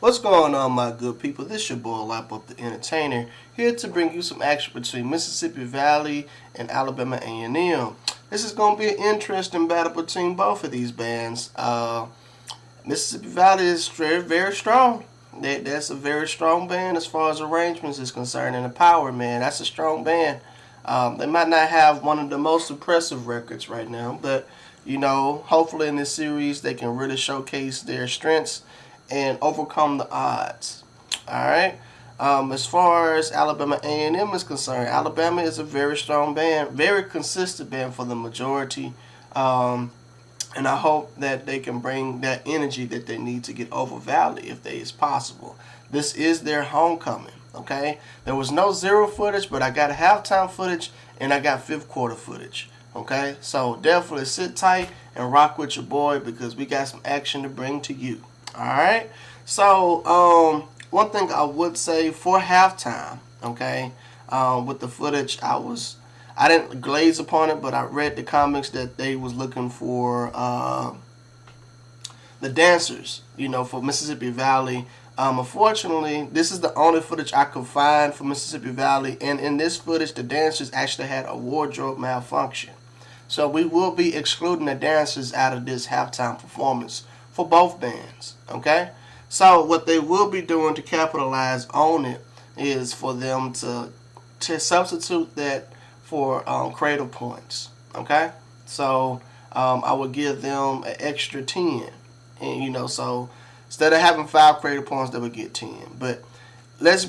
What's going on, my good people? This your boy Lap Up the Entertainer, here to bring you some action between Mississippi Valley and Alabama A&M. This is going to be an interesting battle between both of these bands. Mississippi Valley is very, very strong. That's a very strong band as far as arrangements is concerned, and the power, man, that's a strong band. They might not have one of the most impressive records right now, but hopefully in this series they can really showcase their strengths and overcome the odds. All right. As far as Alabama A&M is concerned, Alabama is a very strong band, very consistent band for the majority, and I hope that they can bring that energy that they need to get over Valley if they is possible. This is their homecoming. Okay, there was no zero footage, but I got halftime footage and I got fifth quarter footage. Okay, so definitely sit tight and rock with your boy because we got some action to bring to you. Alright, so one thing I would say for halftime, okay, with the footage, I didn't glaze upon it, but I read the comics that they was looking for the dancers, for Mississippi Valley. Unfortunately, this is the only footage I could find for Mississippi Valley, and in this footage, the dancers actually had a wardrobe malfunction. So we will be excluding the dancers out of this halftime performance for both bands, okay? So what they will be doing to capitalize on it is for them to substitute that for cradle points, okay? So I would give them an extra 10, and so instead of having 5 cradle points, they would get 10. But let's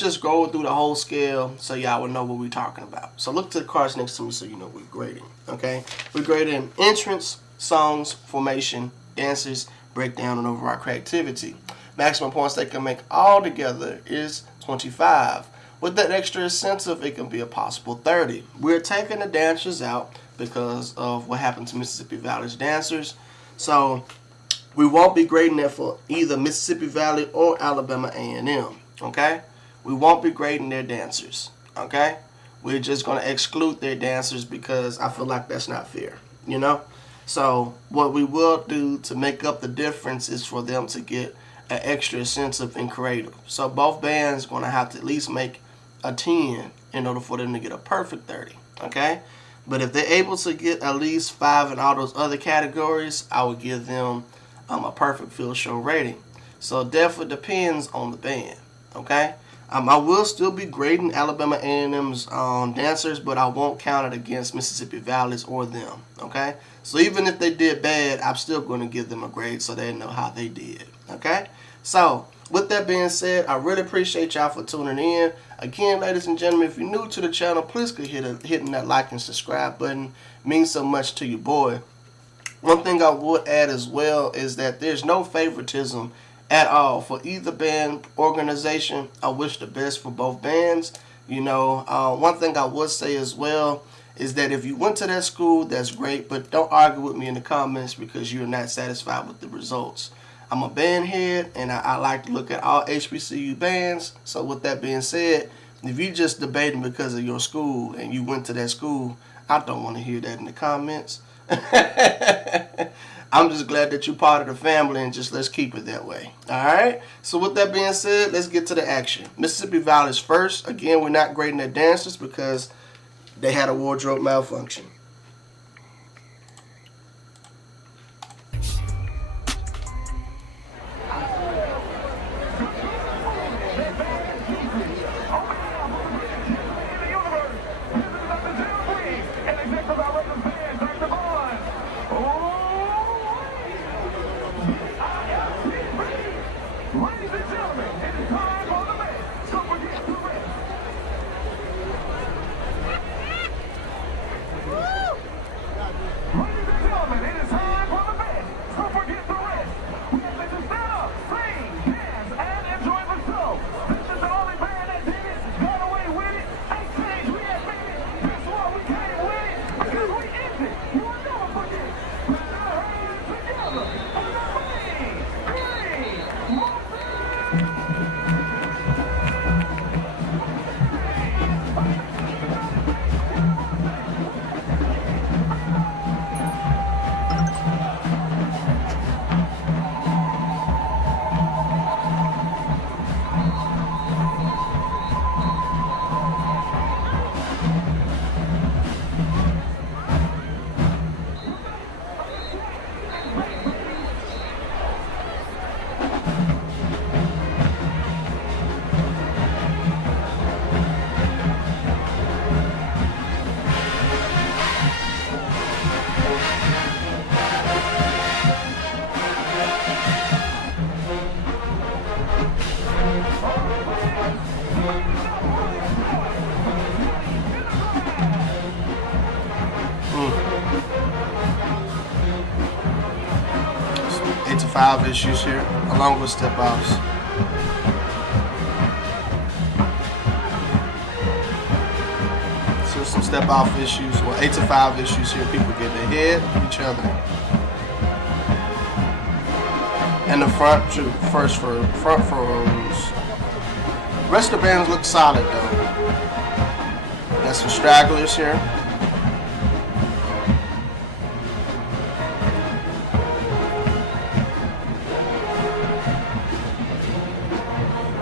just go through the whole scale so y'all will know what we're talking about. So look to the cards next to me so you know we're grading, okay? We're grading entrance, songs, formation, dancers, breakdown, and overall creativity. Maximum points they can make all together is 25. With that extra incentive, it can be a possible 30. We're taking the dancers out because of what happened to Mississippi Valley's dancers. So we won't be grading that for either Mississippi Valley or Alabama A&M, okay? We won't be grading their dancers, okay? We're just going to exclude their dancers because I feel like that's not fair, So what we will do to make up the difference is for them to get an extra incentive in creative. So both bands going to have to at least make a 10 in order for them to get a perfect 30, okay? But if they're able to get at least 5 in all those other categories, I would give them a perfect field show rating. So it definitely depends on the band, okay? I will still be grading Alabama A&M's dancers, but I won't count it against Mississippi Valley's or them, okay? So even if they did bad, I'm still going to give them a grade so they know how they did, okay? So with that being said, I really appreciate y'all for tuning in. Again, ladies and gentlemen, if you're new to the channel, please consider hitting that like and subscribe button. It means so much to your boy. One thing I would add as well is that there's no favoritism at all for either band organization. I wish the best for both bands. One thing I would say as well is that if you went to that school, that's great, but don't argue with me in the comments because you're not satisfied with the results. I'm a band head, and I like to look at all HBCU bands. So with that being said, if you're just debating because of your school and you went to that school, I don't want to hear that in the comments. I'm just glad that you're part of the family, and just let's keep it that way. Alright? So with that being said, let's get to the action. Mississippi Valley's first. Again, we're not grading their dancers because they had a wardrobe malfunction. 5 issues here, along with step-offs. So some step-off issues, or 8-5 issues here. People get ahead of each other. And the front too, front rows. The rest of the bands look solid though. Got some stragglers here.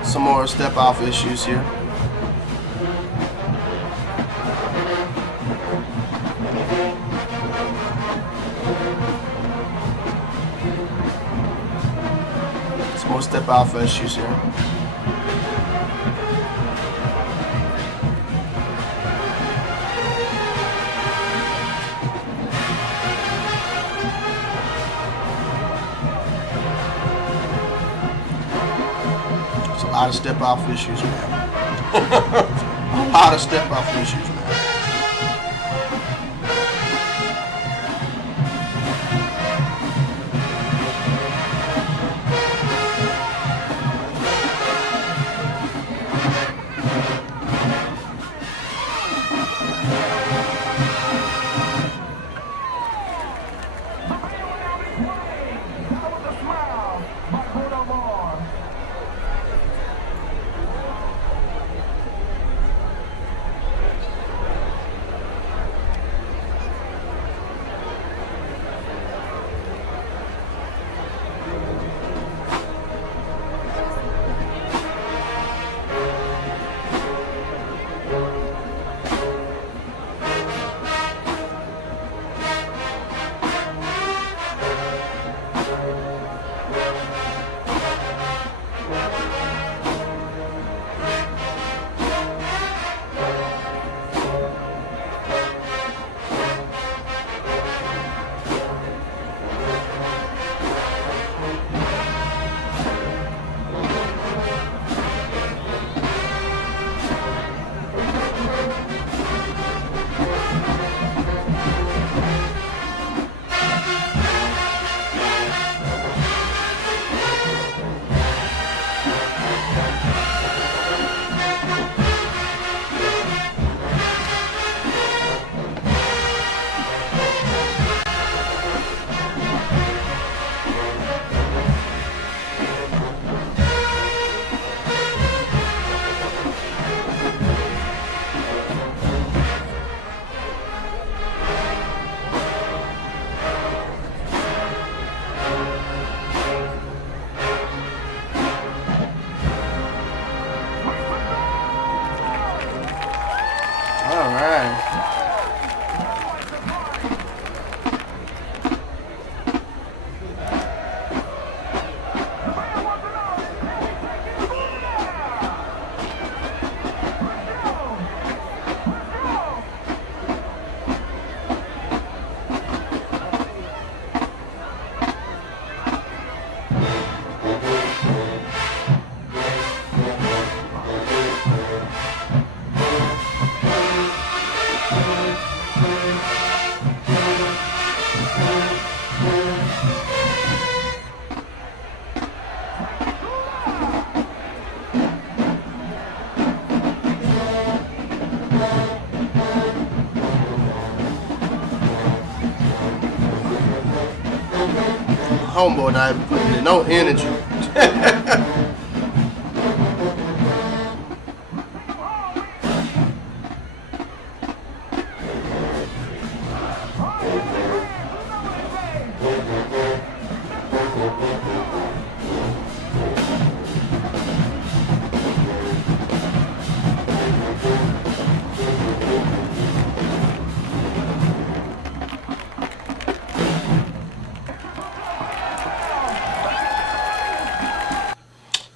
Some more step-off issues here. Some more step-off issues here. A lot of step-off issues, man. A lot of step-off issues, man. Homeboy not even putting in no energy.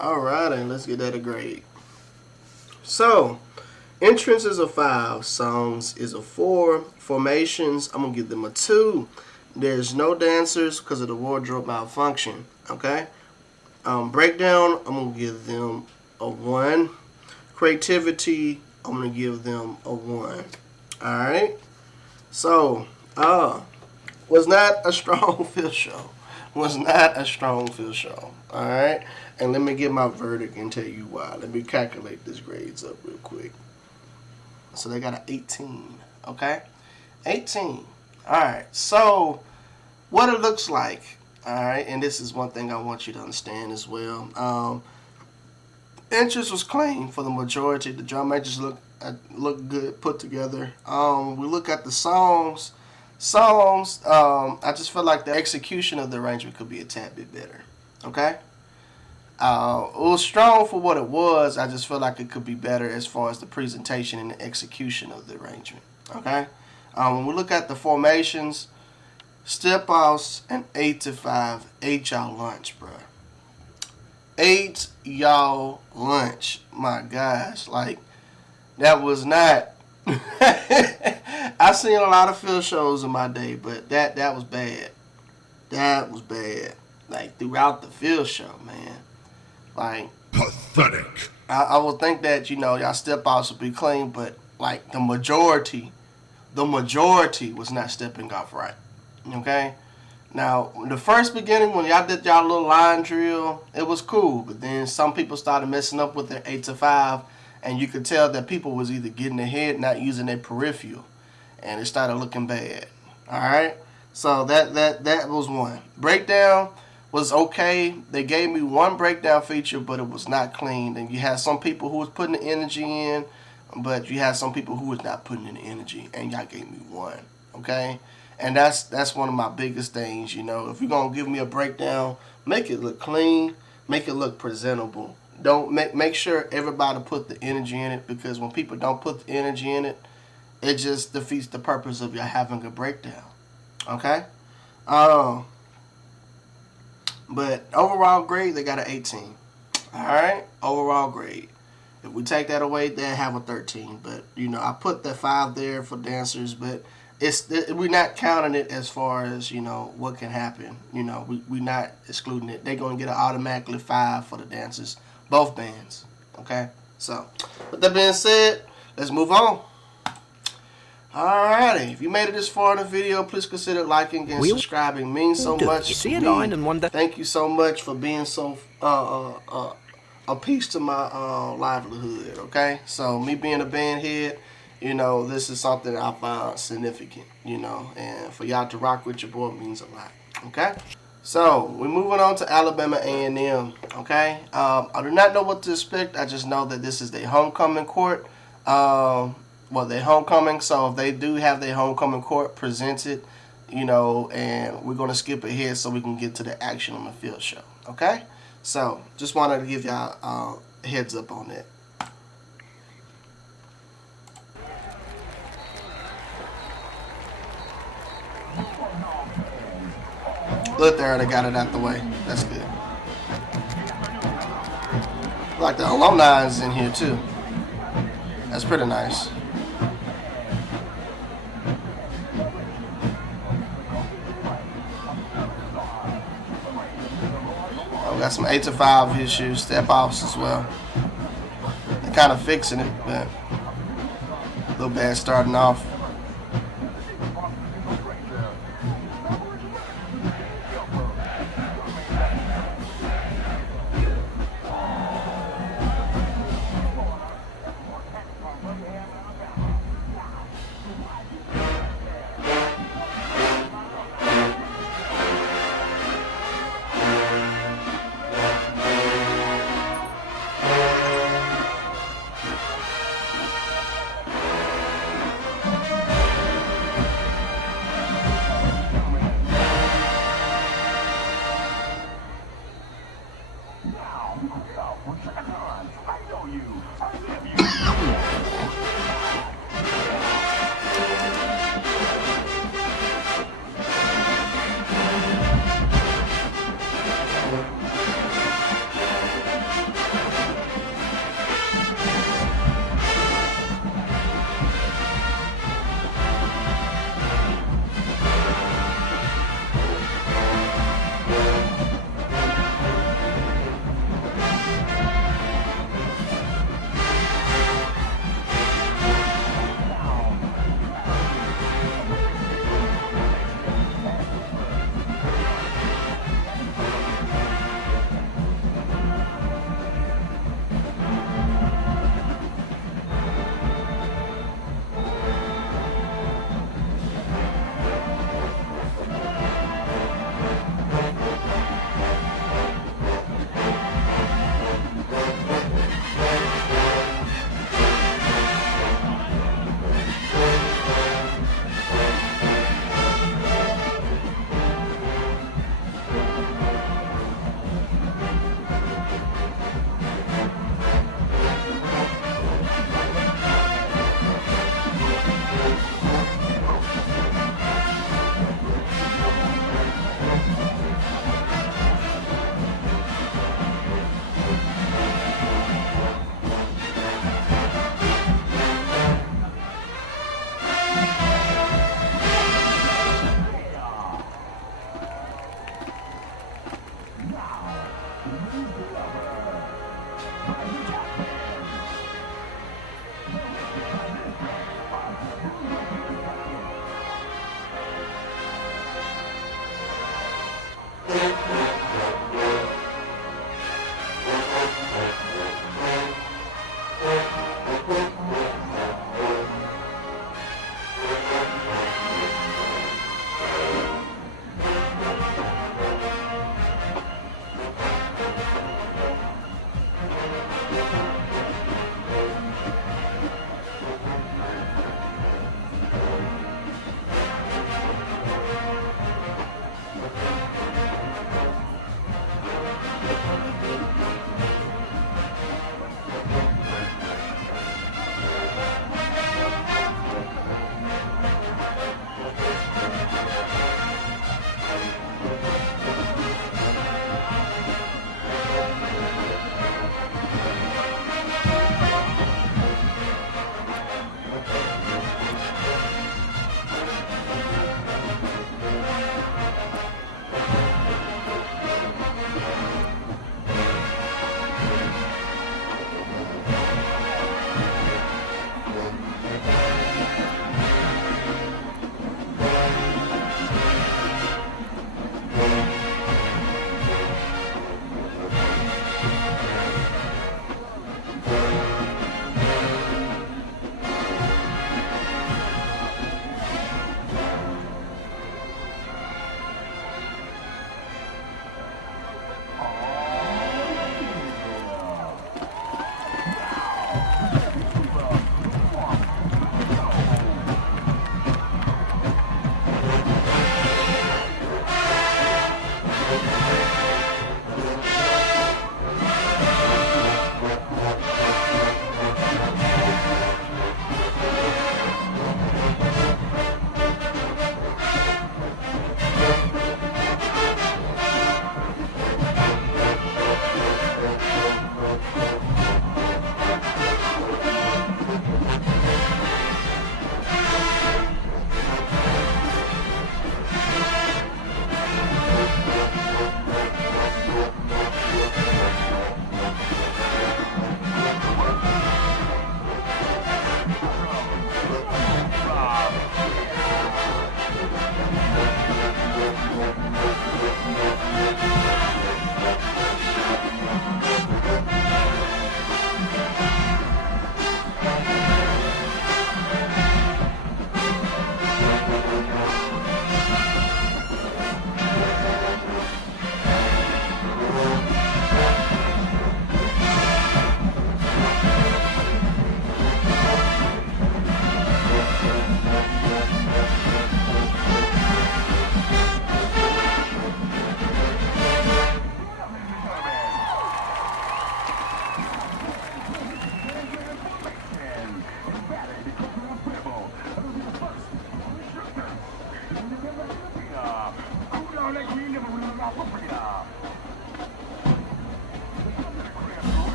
Alright, and let's get that a grade. So, entrance is a 5, songs is a 4, formations, I'm going to give them a 2. There's no dancers because of the wardrobe malfunction, okay? Breakdown, I'm going to give them a 1. Creativity, I'm going to give them a 1. Alright? So, was not a strong field show. was not a strong field show. All right, and let me get my verdict and tell you why. Let me calculate this grades up real quick. So they got an 18. Okay, 18. All right. So what it looks like. All right, and this is one thing I want you to understand as well. Interest was clean for the majority. The drum matches look good put together. We look at the songs. I just feel like the execution of the arrangement could be a tad bit better. Okay. It was strong for what it was. I just feel like it could be better as far as the presentation and the execution of the arrangement. Okay. When we look at the formations, step outs and 8-5, 8 y'all lunch, bro. 8 y'all lunch. My gosh, like that was not. I seen a lot of field shows in my day, but that was bad. That was bad. Like throughout the field show, man. Like pathetic. I would think that y'all step outs would be clean, but like the majority was not stepping off right. Okay. Now, the first beginning, when y'all did y'all little line drill, it was cool. But then some people started messing up with their 8-5, and you could tell that people was either getting ahead, not using their peripheral, and it started looking bad. All right, so that was one. Breakdown was okay. They gave me one breakdown feature, but it was not clean. And you had some people who was putting the energy in, but you had some people who was not putting in the energy, and y'all gave me one. Okay. And that's one of my biggest things, If you're gonna give me a breakdown, make it look clean, make it look presentable. Don't make sure everybody put the energy in it, because when people don't put the energy in it, it just defeats the purpose of y'all having a breakdown. Okay? But overall grade, they got an 18. Alright? Overall grade. If we take that away, they have a 13. But I put the 5 there for dancers, but we're not counting it as far as what can happen. We're not excluding it. They're gonna get an automatically 5 for the dancers, both bands. Okay. So, with that being said, let's move on. Alrighty, if you made it this far in the video, please consider liking and subscribing. It means so much. You see a line and wonder. Thank you so much for being so a piece to my livelihood. Okay. So me being a band head, this is something that I find significant, and for y'all to rock with your boy means a lot, okay? So, we're moving on to Alabama A&M, okay? I do not know what to expect. I just know that this is their homecoming court. Their homecoming, so if they do have their homecoming court presented, and we're going to skip ahead so we can get to the action on the field show, okay? So, just wanted to give y'all a heads up on that. Look there, they got it out the way. That's good. Like the alumni is in here too. That's pretty nice. Oh, we got some 8-5 issues, step offs as well. They're kind of fixing it, but a little bad starting off.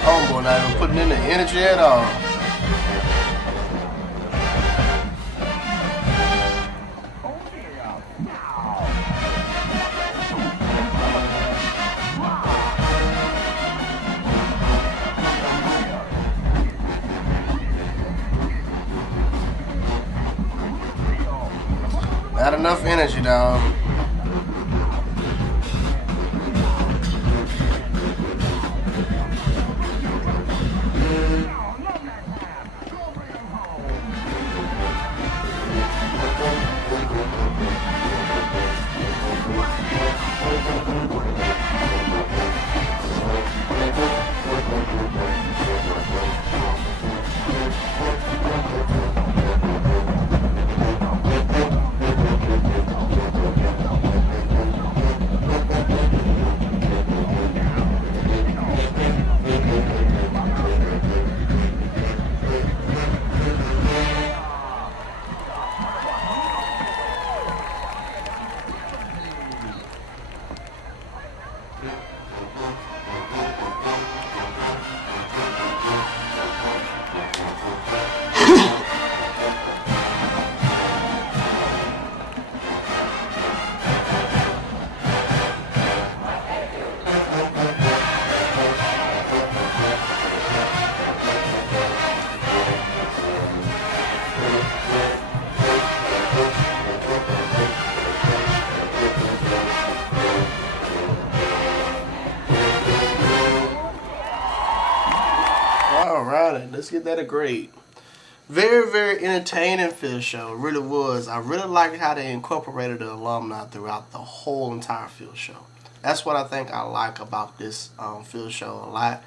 Homeboy not even putting in the energy at all. Not enough energy, dog. Alright, let's get that a grade. Very, very entertaining field show. It really was. I really liked how they incorporated the alumni throughout the whole entire field show. That's what I think I like about this field show a lot,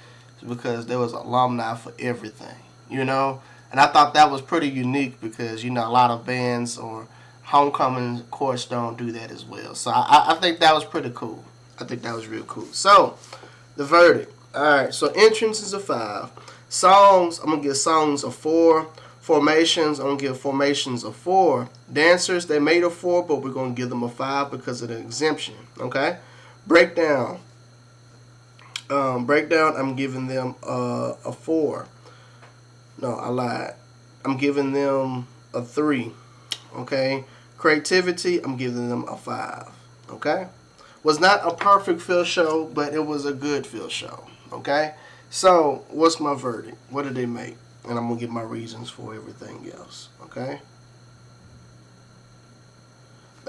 because there was alumni for everything, you know. And I thought that was pretty unique because, you know, a lot of bands or homecoming courts don't do that as well. So I think that was pretty cool. I think that was real cool. So, the verdict. Alright, so entrance is a 5. Songs, I'm going to give songs a 4. Formations, I'm going to give formations a 4. Dancers, they made a 4, but we're going to give them a 5 because of the exemption. Okay? Breakdown. Breakdown, I'm giving them a 4. No, I lied. I'm giving them a 3. Okay? Creativity, I'm giving them a 5. Okay? Was not a perfect field show, but it was a good field show. Okay? So, what's my verdict? What did they make? And I'm going to give my reasons for everything else. Okay?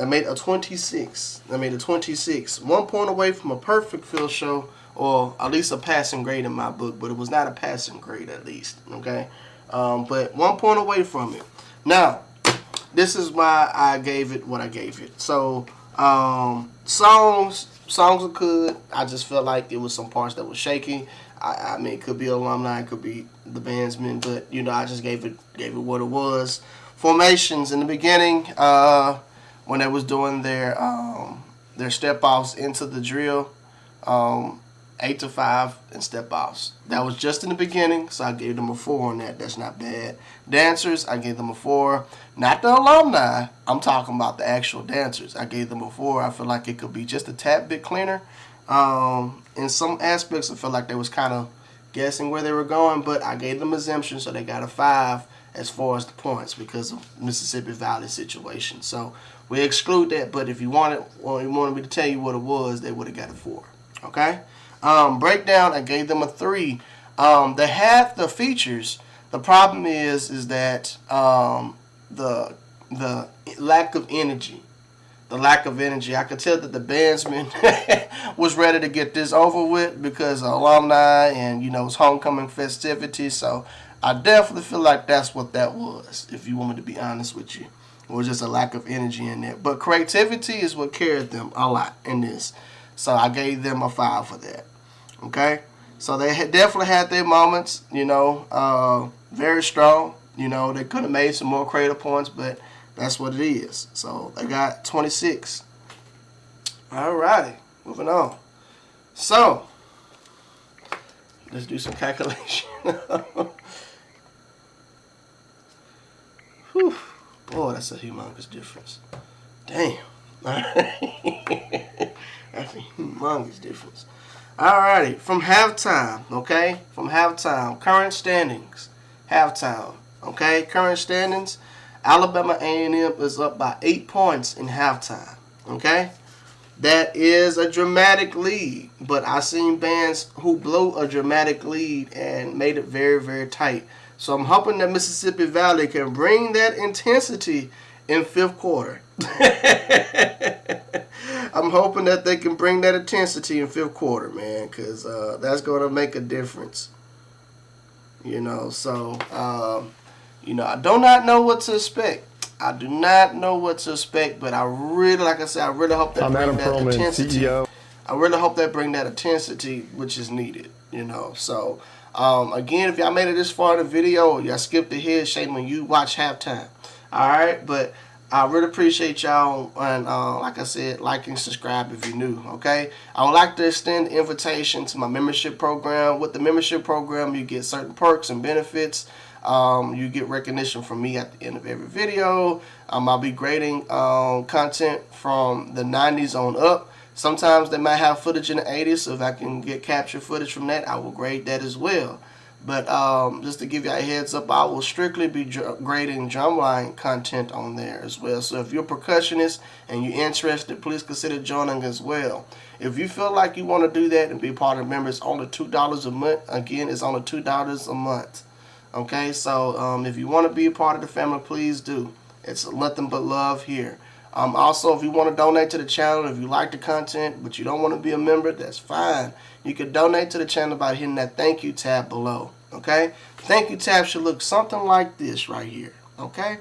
I made a 26. I made a 26. 1 point away from a perfect field show, or at least a passing grade in my book, but it was not a passing grade at least. Okay? But 1 point away from it. Now, this is why I gave it what I gave it. So, songs are good. I just felt like there was some parts that were shaky. I mean, it could be alumni, it could be the bandsmen, but you know, I just gave it what it was. Formations in the beginning, when they was doing their step offs into the drill, 8-5 and step offs. That was just in the beginning, so I gave them a 4 on that. That's not bad. Dancers, I gave them a 4. Not the alumni. I'm talking about the actual dancers. I gave them a 4. I feel like it could be just a tad bit cleaner. In some aspects, I feel like they was kind of guessing where they were going, but I gave them exemption, so they got a 5 as far as the points because of Mississippi Valley situation. So we exclude that, but if you wanted me to tell you what it was, they would have got a 4. Okay? Breakdown, I gave them a 3. They had the features. The problem is that the lack of energy. The lack of energy. I could tell that the bandsman was ready to get this over with because of alumni and, you know, it's homecoming festivities. So I definitely feel like that's what that was, if you want me to be honest with you. It was just a lack of energy in there. But creativity is what carried them a lot in this. So I gave them a 5 for that. Okay? So they definitely had their moments, you know, very strong. You know, they could have made some more creative points, but that's what it is. So they got 26. Alrighty, moving on. So let's do some calculation. Whew, Oh, that's a humongous difference. Damn. That's a humongous difference. Alrighty, from halftime, okay? From halftime, current standings, halftime, okay? Current standings, Alabama A&M is up by 8 points in halftime, okay? That is a dramatic lead, but I seen bands who blew a dramatic lead and made it very, very tight. So I'm hoping that Mississippi Valley can bring that intensity in fifth quarter. I'm hoping that they can bring that intensity in fifth quarter, man, because that's going to make a difference. You know, so, I do not know what to expect. I do not know what to expect, but I really, like I said, I really hope that bring that intensity. CEO. I really hope they bring that intensity, which is needed, you know. So, again, if y'all made it this far in the video, y'all skipped ahead, shame on you, watch halftime. All right, but I really appreciate y'all, and like I said, like and subscribe if you're new, okay? I would like to extend the invitation to my membership program. With the membership program, you get certain perks and benefits. You get recognition from me at the end of every video. I'll be grading content from the 90s on up. Sometimes they might have footage in the 80s, so if I can get capture footage from that, I will grade that as well. But just to give you a heads up, I will strictly be grading drumline content on there as well. So if you're a percussionist and you're interested, please consider joining as well. If you feel like you want to do that and be part of the members, it's only $2 a month. Again, it's only $2 a month. Okay, so if you want to be a part of the family, please do. It's nothing but love here. Also, if you want to donate to the channel, if you like the content, but you don't want to be a member, that's fine. You can donate to the channel by hitting that thank you tab below. Okay? Thank you tab should look something like this right here. Okay?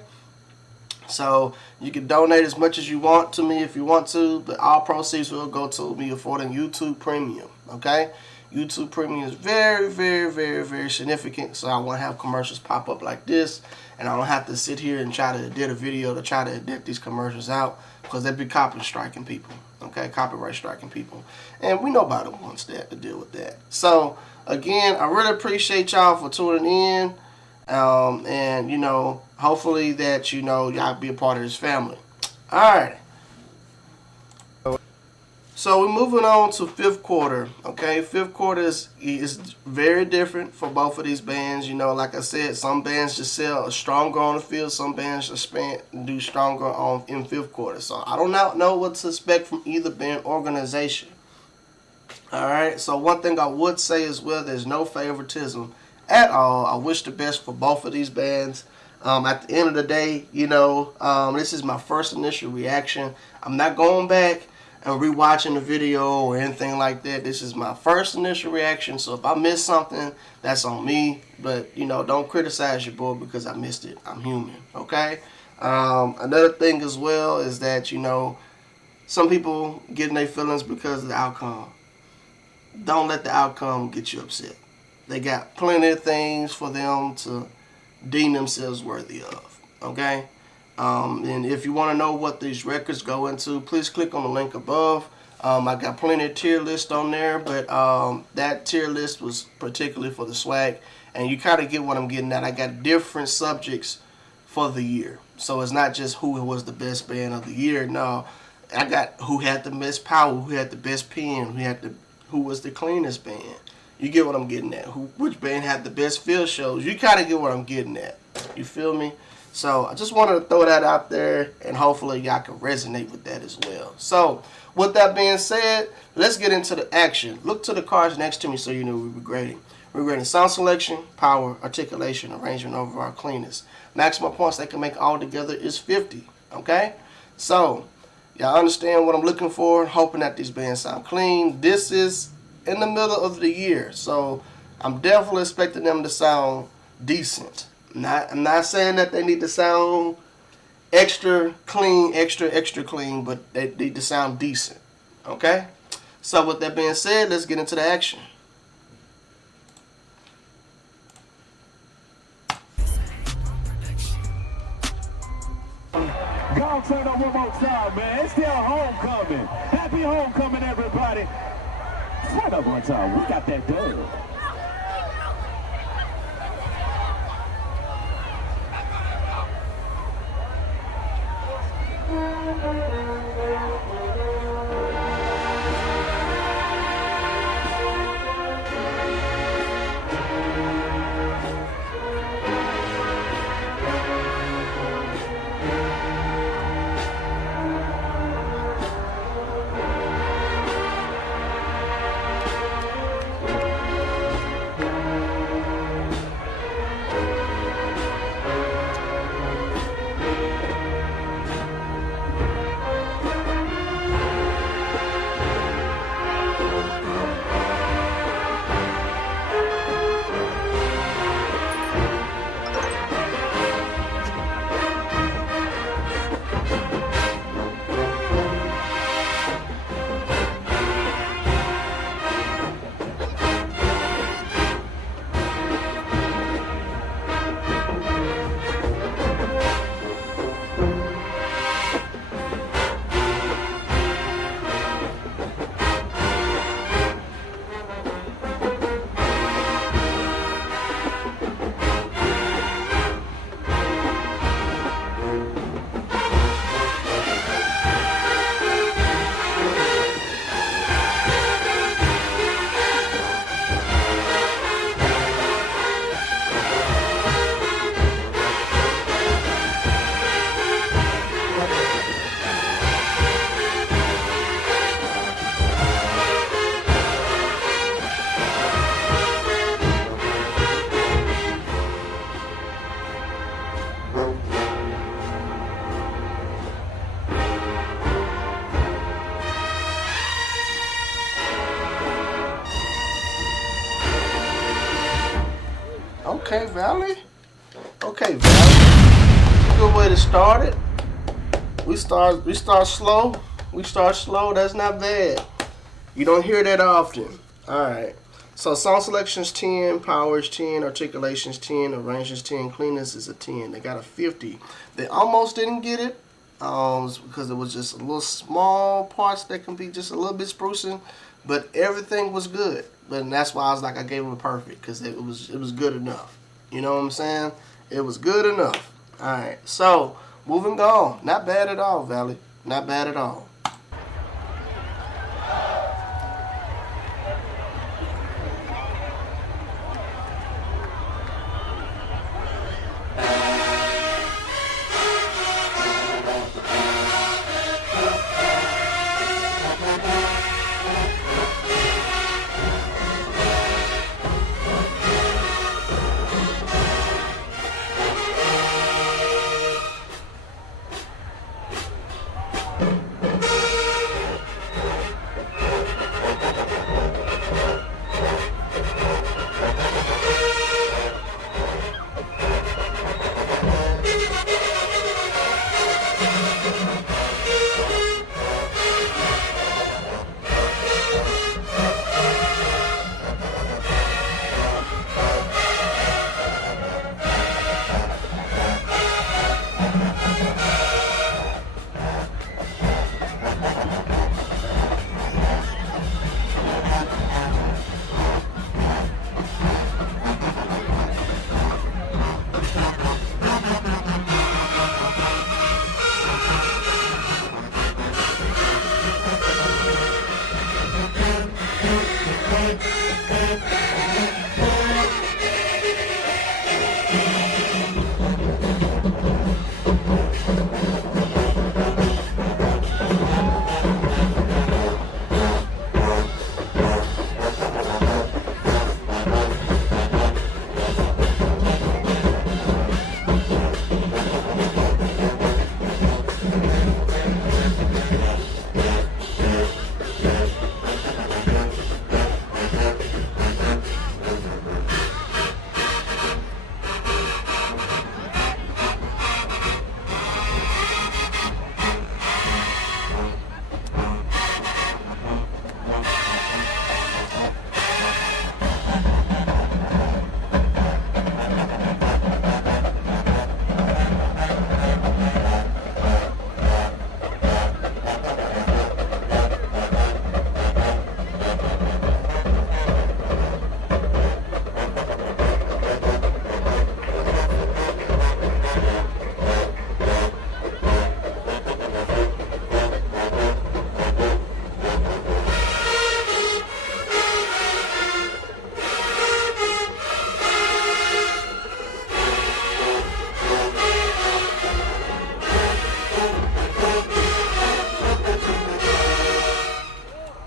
So you can donate as much as you want to me if you want to, but all proceeds will go to me affording YouTube Premium. Okay? YouTube Premium is very, very, very, very significant, so I want to have commercials pop up like this, and I don't have to sit here and try to edit a video to try to edit these commercials out, because they'd be copyright striking people, okay, copyright striking people, and we nobody wants that to deal with that. So, again, I really appreciate y'all for tuning in, and, hopefully that, y'all be a part of this family. All right. So we're moving on to fifth quarter, okay? Fifth quarter is very different for both of these bands. Like I said, some bands just sell stronger on the field. Some bands just do stronger in fifth quarter. So I don't know what to expect from either band organization. All right, so one thing I would say as well, there's no favoritism at all. I wish the best for both of these bands. At the end of the day, this is my first initial reaction. I'm not going back and rewatching the video or anything like that. This is my first initial reaction, so if I miss something, that's on me. But don't criticize your boy because I missed it. I'm human, okay? Another thing as well is that some people get in their feelings because of the outcome. Don't let the outcome get you upset. They got plenty of things for them to deem themselves worthy of, okay? And if you want to know what these records go into, please click on the link above. I got plenty of tier lists on there, but that tier list was particularly for the swag. And you kind of get what I'm getting at. I got different subjects for the year. So it's not just who was the best band of the year. No, I got who had the best power, who had the best pen, who was the cleanest band. You get what I'm getting at. Which band had the best field shows. You kind of get what I'm getting at. You feel me? So I just wanted to throw that out there, and hopefully y'all can resonate with that as well. So with that being said, let's get into the action. Look to the cards next to me so you know we're grading. We're grading sound selection, power, articulation, arrangement, overall cleanness. Maximum points they can make all together is 50. Okay? So y'all understand what I'm looking for, hoping that these bands sound clean. This is in the middle of the year, so I'm definitely expecting them to sound decent. I'm not saying that they need to sound extra clean, extra clean, but they need to sound decent. Okay? So with that being said, let's get into the action. Y'all turn up one more time, man. It's still homecoming. Happy homecoming, everybody. Turn up one time. We got that done. Okay, Valley. Okay, Valley. Good way to start it. We start slow. We start slow. That's not bad. You don't hear that often. All right. So song selection's 10, power is 10, articulation's 10, arrangement's 10, cleanness is a 10. They got a 50. They almost didn't get it because it was just a little small parts that can be just a little bit sprucing, but everything was good. But that's why I was like, I gave them a perfect because it was good enough. You know what I'm saying? It was good enough. All right. So moving on. Not bad at all, Valley. Not bad at all.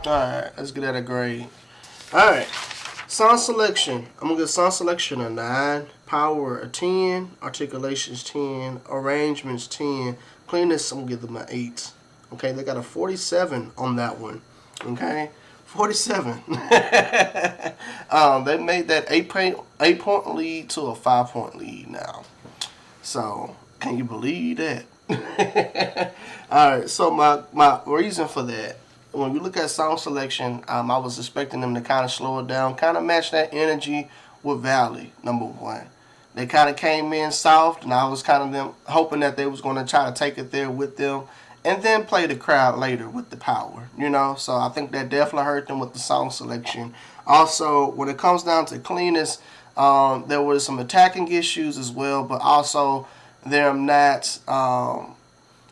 Alright, let's get at a grade. Alright, song selection. I'm going to give song selection a 9, power a 10, articulation's 10, arrangements 10, cleanness, I'm going to give them an 8. Okay, they got a 47 on that one. Okay, 47. They made that 8-point lead to a 5-point lead now. So, can you believe that? Alright, so my reason for that, when you look at song selection, I was expecting them to kind of slow it down, kind of match that energy with Valley, number one. They kind of came in soft, and I was kind of them hoping that they was going to try to take it there with them, and then play the crowd later with the power, you know. So I think that definitely hurt them with the song selection. Also, when it comes down to cleanness, there was some attacking issues as well, but also them not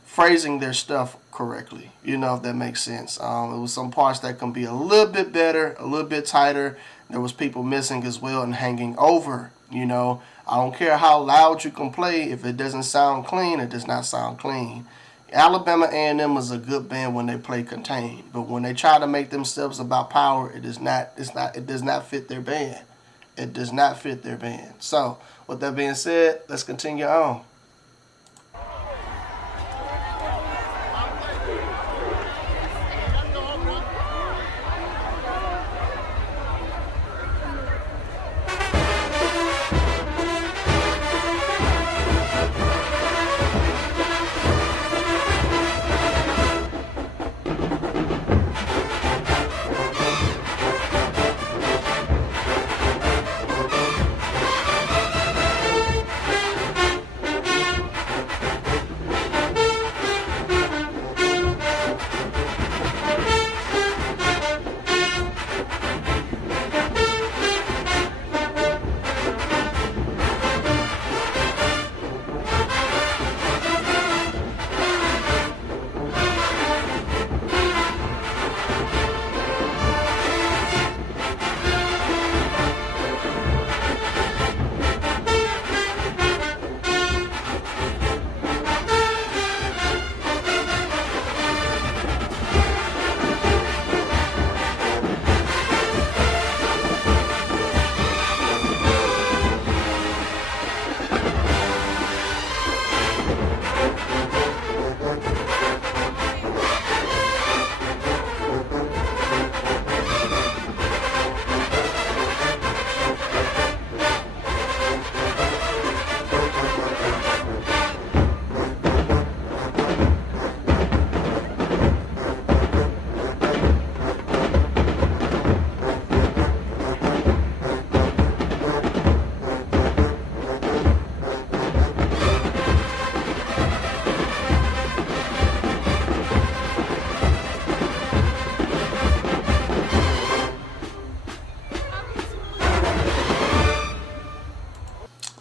phrasing their stuff correctly, you know, if that makes sense. There was some parts that can be a little bit better, a little bit tighter. There was people missing as well and hanging over, you know. I don't care how loud you can play. If it doesn't sound clean, it does not sound clean. Alabama A&M is a good band when they play contained, but when they try to make themselves about power, it does not fit their band. It does not fit their band. So, with that being said, let's continue on.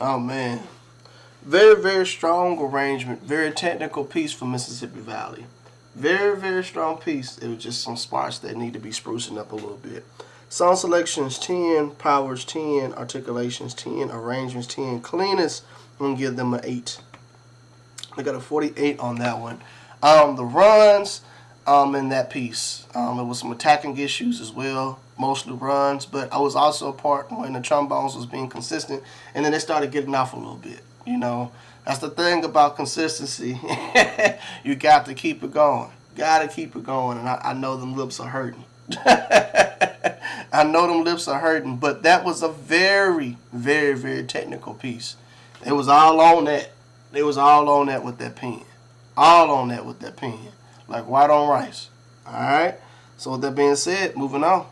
Oh man, very very strong arrangement, very technical piece for Mississippi Valley. Very very strong piece. It was just some spots that need to be sprucing up a little bit. Song selections 10, powers 10, articulations 10, arrangements 10, cleanest. I'm gonna give them an 8. I got a 48 on that one. The runs in that piece, it was some attacking issues as well, mostly runs, but I was also a part when the trombones was being consistent, and then they started getting off a little bit. You know, that's the thing about consistency. You got to keep it going. Got to keep it going, and I know them lips are hurting. I know them lips are hurting, but that was a very, very, very technical piece. It was all on that. They was all on that with that pen. All on that with that pen. Like white on rice. Alright? So with that being said, moving on.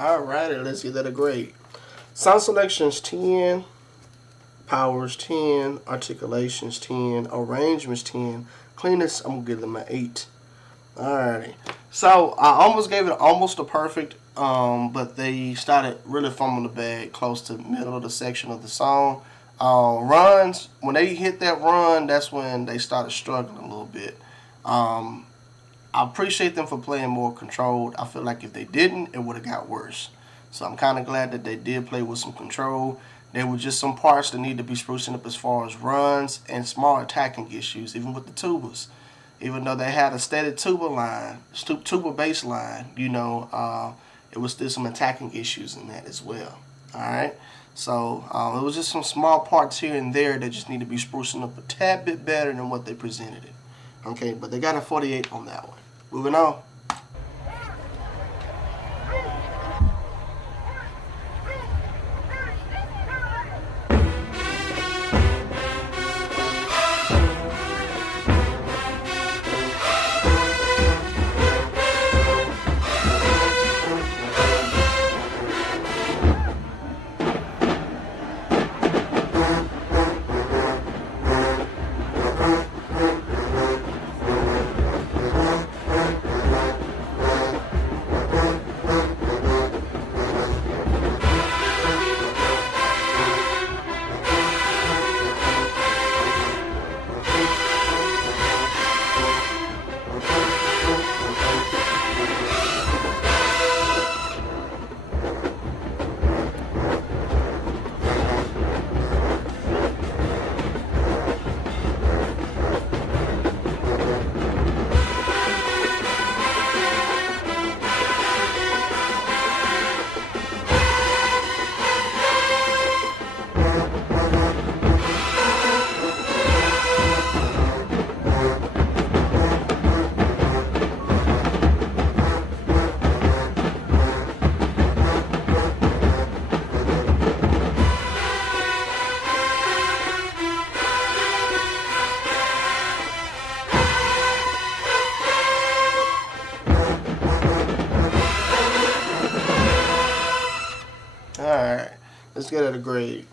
Alrighty, let's get that a grade. Sound selections 10, powers 10, articulations 10, arrangements 10, cleanest, I'm gonna give them an 8. Alrighty. So I almost gave it almost a perfect, but they started really fumbling the bag close to the middle of the section of the song. Runs, when they hit that run, that's when they started struggling a little bit. I appreciate them for playing more controlled. I feel like if they didn't, it would have got worse. So I'm kind of glad that they did play with some control. There were just some parts that need to be sprucing up as far as runs and small attacking issues, even with the tubas. Even though they had a steady tuba line, tuba bass line, it was still some attacking issues in that as well. All right. So it was just some small parts here and there that just need to be sprucing up a tad bit better than what they presented it. Okay, but they got a 48 on that one. Moving on. let's get at a grade.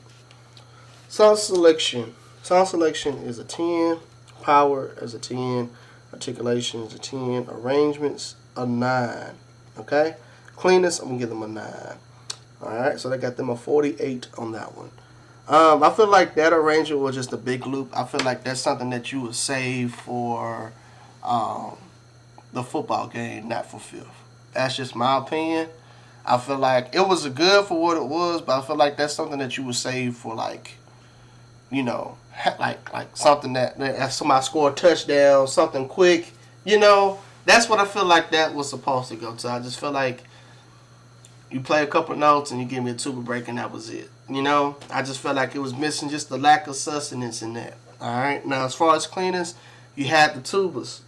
Sound selection. Sound selection is a 10. Power is a 10. Articulation is a 10. Arrangements, a 9. Okay? Cleanness, I'm going to give them a 9. Alright, so they got them a 48 on that one. I feel like that arrangement was just a big loop. I feel like that's something that you would save for the football game, not for fifth. That's just my opinion. I feel like it was good for what it was, but I feel like that's something that you would save for, like, you know, like something that somebody score a touchdown, something quick. You know, that's what I feel like that was supposed to go to. I just feel like you play a couple notes and you give me a tuba break and that was it. You know, I just felt like it was missing just the lack of sustenance in that. All right. Now, as far as cleaners, you had the tubas.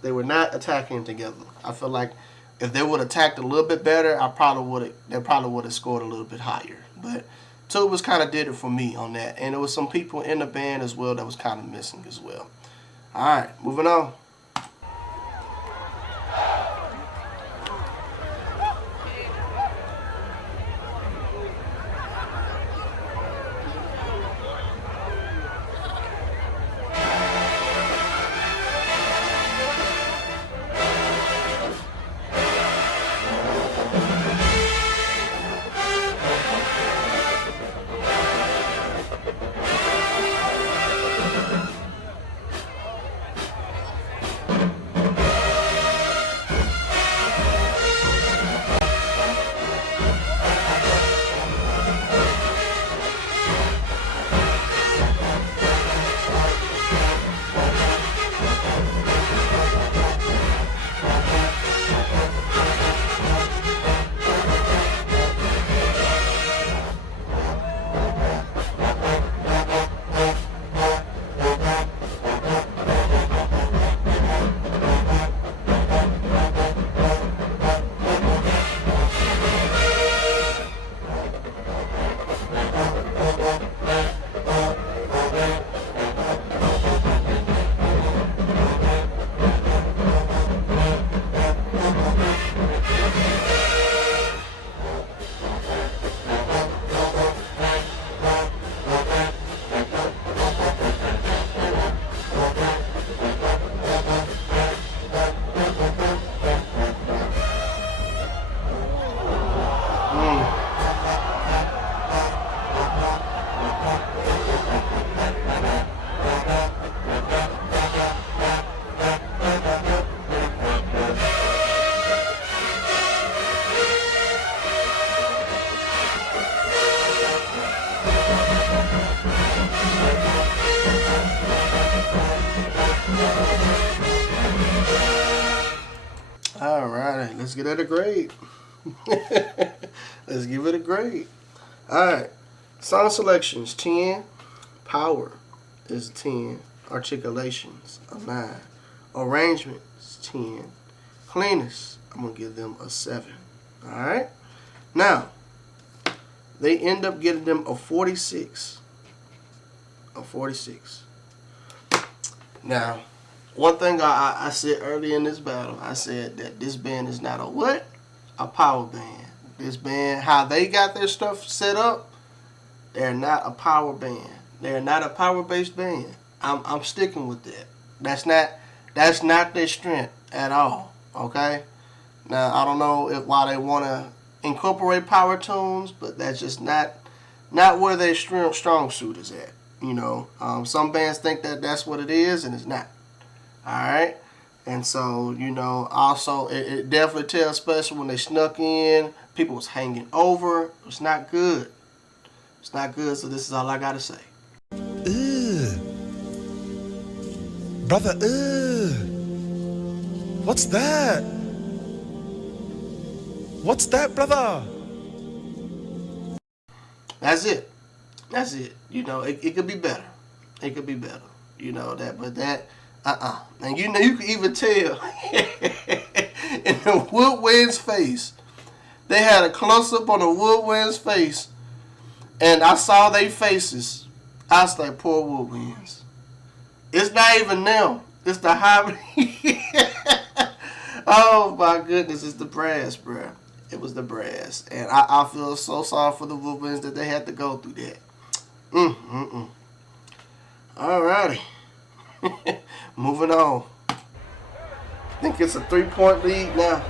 They were not attacking together. I feel like if they would have attacked a little bit better, they probably would have scored a little bit higher. But tubas kind of did it for me on that, and there was some people in the band as well that was kind of missing as well. All right, moving on. All right, let's get at a grade. Let's give it a grade. All right, song selections 10, power is 10, articulations a 9, arrangements 10, cleanness I'm gonna give them a 7. All right, now they end up getting them a 46. A 46. Now, one thing I said early in this battle, I said that this band is not a what? A power band. This band, how they got their stuff set up, they're not a power band. They're not a power-based band. I'm sticking with that. That's not their strength at all. Okay? Now, I don't know why they want to incorporate power tunes, but that's just not where their strong suit is at. You know, some bands think that that's what it is, and it's not. All right, and so you know, also it definitely tells, especially when they snuck in, people was hanging over. It's not good. It's not good. So this is all I gotta say. Brother, what's that? What's that, brother? That's it. That's it. You know, it could be better. It could be better. You know that, but that. And you know, you can even tell in the Woodwind's face. They had a close up on the Woodwind's face, and I saw their faces. I was like, poor Woodwinds. It's not even them. It's the high. Oh my goodness, it's the brass, bruh. It was the brass. And I feel so sorry for the Wolverines that they had to go through that. Alrighty. Moving on. I think it's a 3-point lead now.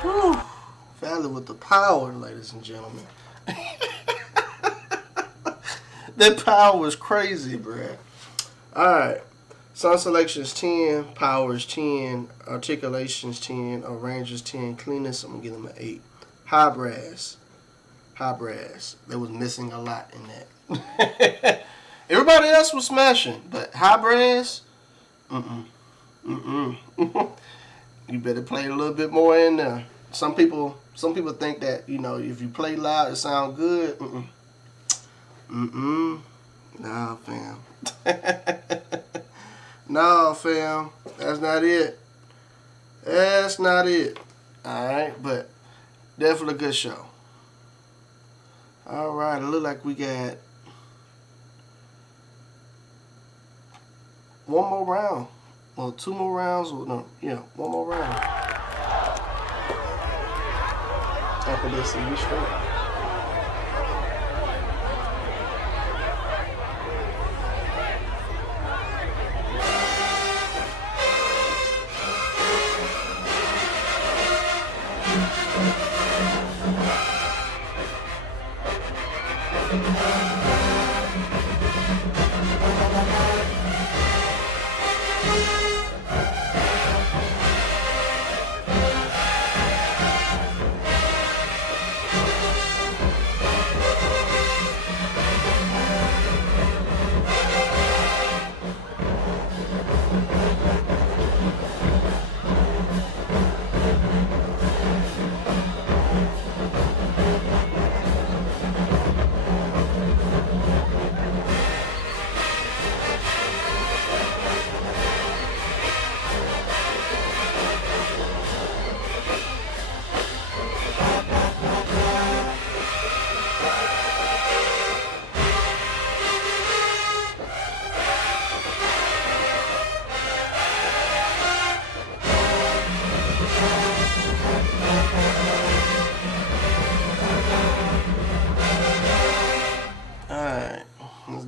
Whew. Valley with the power, ladies and gentlemen. That power was crazy, bruh. Alright. Sound selection is 10, power is 10, articulation is 10, arrange is 10, cleanness, I'm going to give them an 8. High brass. High brass. They was missing a lot in that. Everybody else was smashing, but high brass, you better play a little bit more in there. Some people think that, if you play loud, it sound good. Nah, fam. Nah, fam. That's not it. That's not it. Alright, but definitely a good show. Alright, it look like we got one more round. Well, 2 more rounds. One more round. After this, we straight.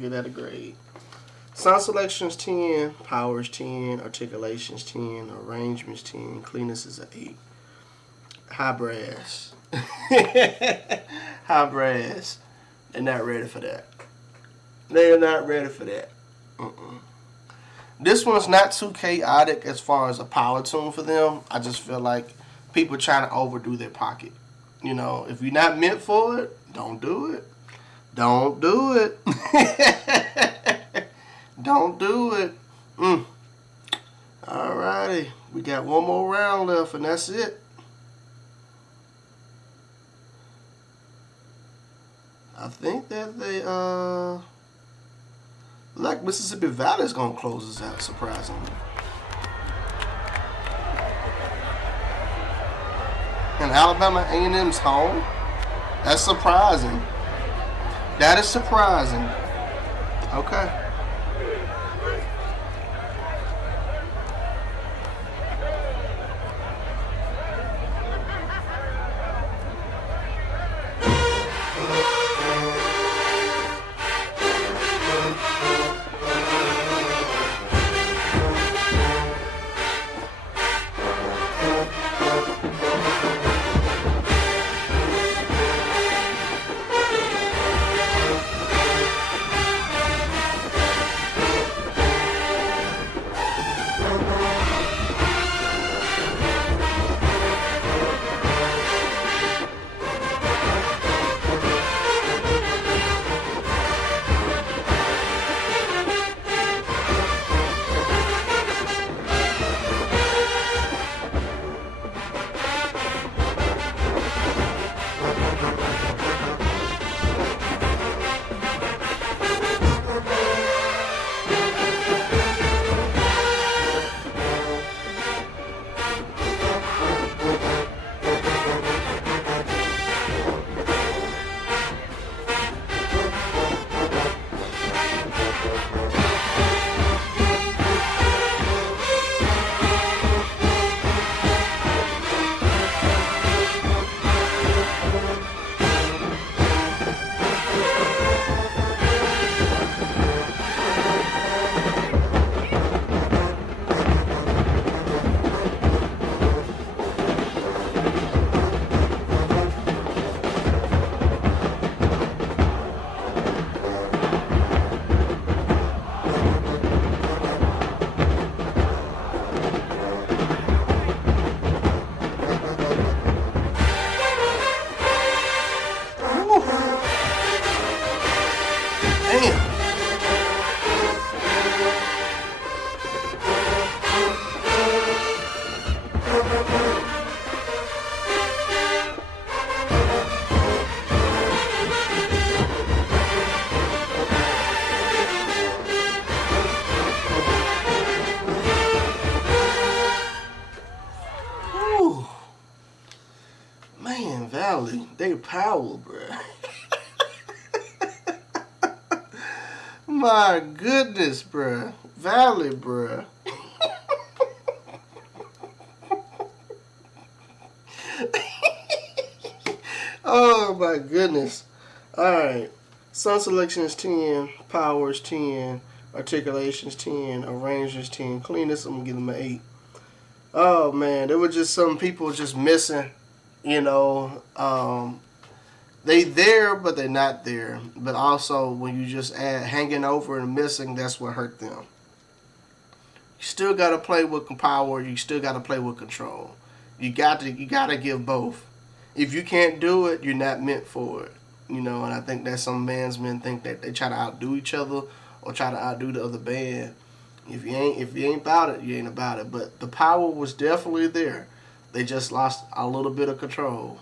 Get that a grade. Sound selection is 10, power is 10, articulation is 10, arrangement is 10, cleanness is an 8. High brass. High brass. They're not ready for that. They're not ready for that. This one's not too chaotic as far as a power tune for them. I just feel like people trying to overdo their pocket. If you're not meant for it, don't do it. Don't do it. Don't do it. Alrighty, we got one more round left, and that's it. I think that they like Mississippi Valley is gonna close us out, surprisingly. And Alabama A&M's home. That's surprising. That is surprising. Okay. Valley, they power, bruh. My goodness, bruh. Valley, bruh. Oh my goodness. Alright. Sun selection is 10, power is 10, articulation is 10, arrangement is 10. Cleanness, I'm gonna give them an 8. Oh man, there were just some people just missing, you know. They there, but they're not there. But also, when you just add hanging over and missing, that's what hurt them. You still got to play with power. You still got to play with control. You got to give both. If you can't do it, you're not meant for it. You know, and I think that some bandsmen think that they try to outdo each other or try to outdo the other band. If you ain't about it, you ain't about it. But the power was definitely there. They just lost a little bit of control.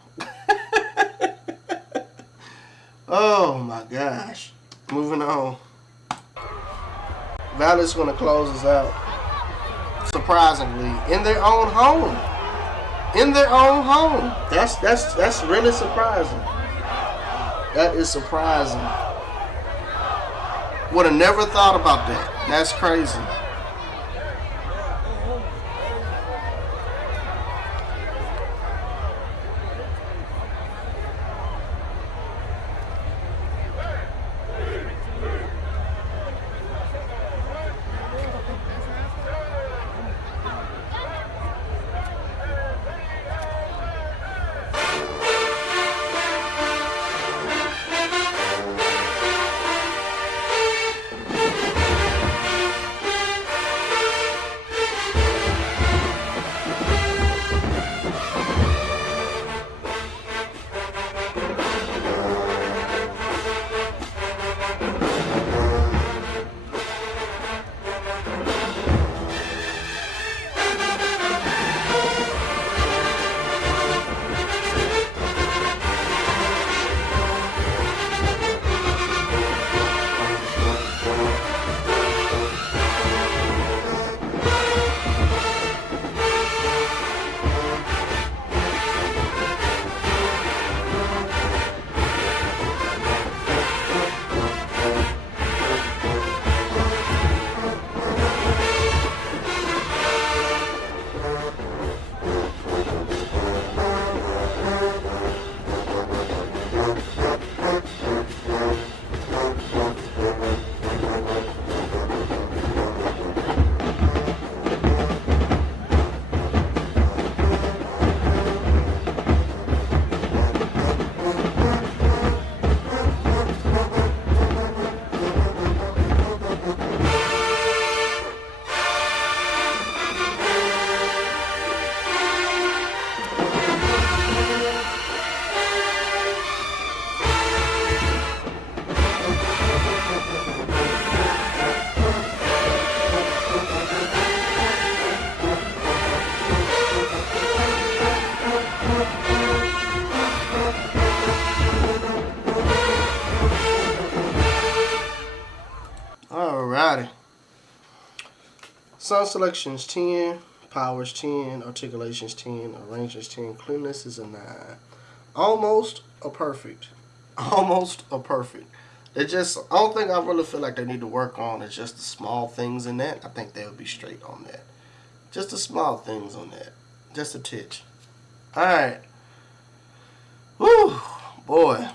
Oh my gosh. Moving on. Valley's gonna close us out. Surprisingly, in their own home. In their own home. That's really surprising. That is surprising. Would have never thought about that. That's crazy. Sound selection is 10, power is 10, articulation is 10, arrangement is 10, cleanness is a 9. Almost a perfect. Almost a perfect. They just, I don't think I really feel like they need to work on is just the small things in that. I think they'll be straight on that. Just the small things on that. Just a titch. Alright. Whew, boy.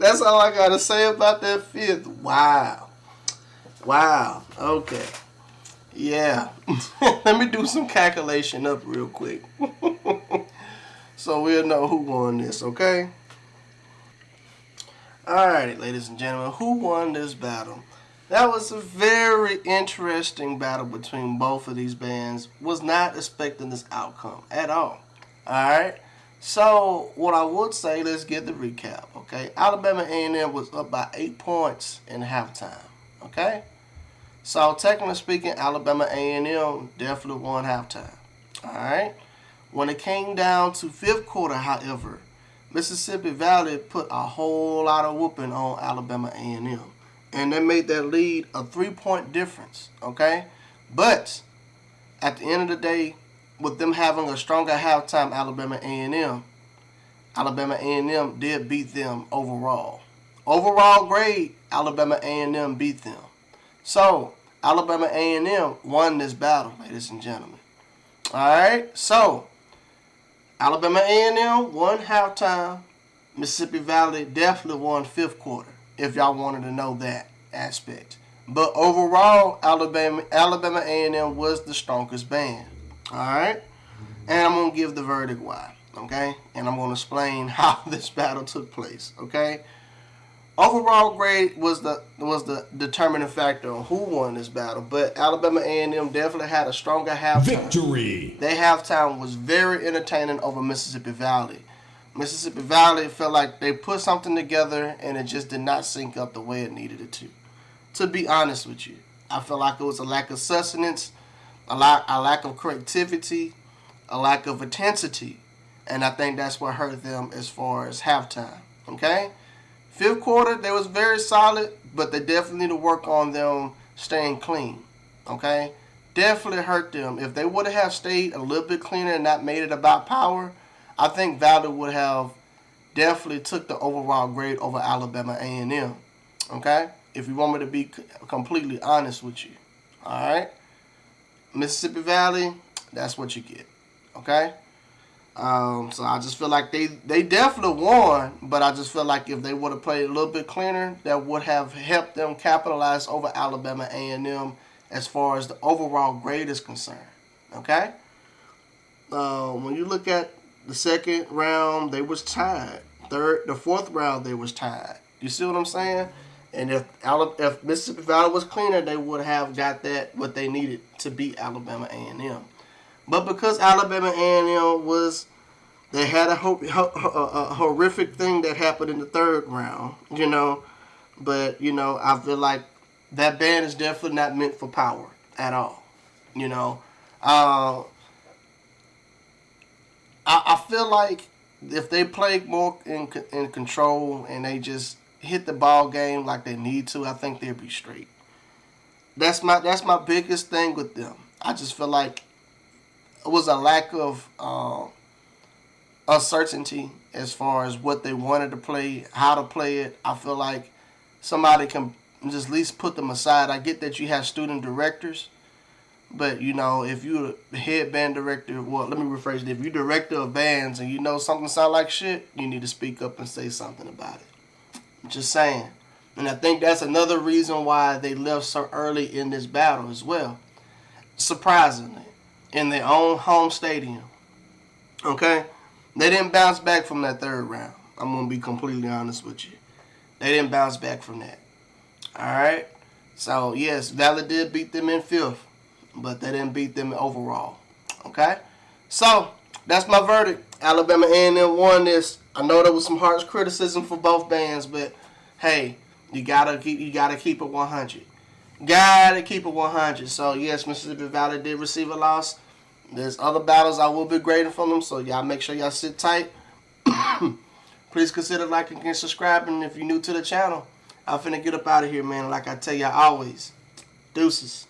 That's all I gotta say about that fifth. Wow. Wow. Okay. Yeah. Let me do some calculation up real quick. So we'll know who won this, okay? Alright, ladies and gentlemen, who won this battle? That was a very interesting battle between both of these bands. Was not expecting this outcome at all. Alright? So, what I would say, let's get the recap, okay? Alabama A&M was up by 8 points in halftime, okay? So, technically speaking, Alabama A&M definitely won halftime, alright? When it came down to fifth quarter, however, Mississippi Valley put a whole lot of whooping on Alabama A&M. And they made that lead a 3-point difference, okay? But, at the end of the day, with them having a stronger halftime, Alabama A&M did beat them overall. Overall grade, Alabama A&M beat them. So, Alabama A&M won this battle, ladies and gentlemen. Alright, so, Alabama A&M won halftime. Mississippi Valley definitely won fifth quarter, if y'all wanted to know that aspect. But overall, Alabama A&M was the strongest band. Alright? And I'm going to give the verdict why. Okay? And I'm going to explain how this battle took place. Okay? Overall grade was the determining factor on who won this battle. But Alabama A&M definitely had a stronger halftime. Victory! Their halftime was very entertaining over Mississippi Valley. Mississippi Valley felt like they put something together and it just did not sync up the way it needed it to. To be honest with you, I feel like it was a lack of sustenance, a lack of creativity, a lack of intensity, and I think that's what hurt them as far as halftime. Okay, fifth quarter they was very solid, but they definitely need to work on them staying clean. Okay, definitely hurt them. If they would have stayed a little bit cleaner and not made it about power, I think Valley would have definitely took the overall grade over Alabama A&M. Okay, if you want me to be completely honest with you. All right, Mississippi Valley, that's what you get. Okay, so I just feel like they definitely won, but I just feel like if they would have played a little bit cleaner, that would have helped them capitalize over Alabama A&M as far as the overall grade is concerned. Okay, when you look at the second round, they was tied. The fourth round, they was tied. You see what I'm saying? And if Mississippi Valley was cleaner, they would have got that what they needed to beat Alabama A&M. But because Alabama A&M they had a horrific thing that happened in the third round, you know. But, you know, I feel like that band is definitely not meant for power at all, you know. I feel like if they play more in control and they just hit the ball game like they need to, I think they'll be straight. That's my biggest thing with them. I just feel like it was a lack of uncertainty as far as what they wanted to play, how to play it. I feel like somebody can just at least put them aside. I get that you have student directors, but, you know, if you're a head band director, well, let me rephrase it. If you're director of bands and you know something sound like shit, you need to speak up and say something about it. I'm just saying. And I think that's another reason why they left so early in this battle as well. Surprisingly, in their own home stadium. Okay? They didn't bounce back from that third round. I'm going to be completely honest with you. They didn't bounce back from that. Alright? So, yes, Valley did beat them in fifth, but they didn't beat them overall. Okay? So, that's my verdict. Alabama A&M won this. I know there was some harsh criticism for both bands, but hey, you gotta keep it 100. Gotta keep it 100. So yes, Mississippi Valley did receive a loss. There's other battles I will be grading from them, so y'all make sure y'all sit tight. Please consider liking and subscribing if you're new to the channel. I'm finna get up out of here, man. Like I tell y'all always, deuces.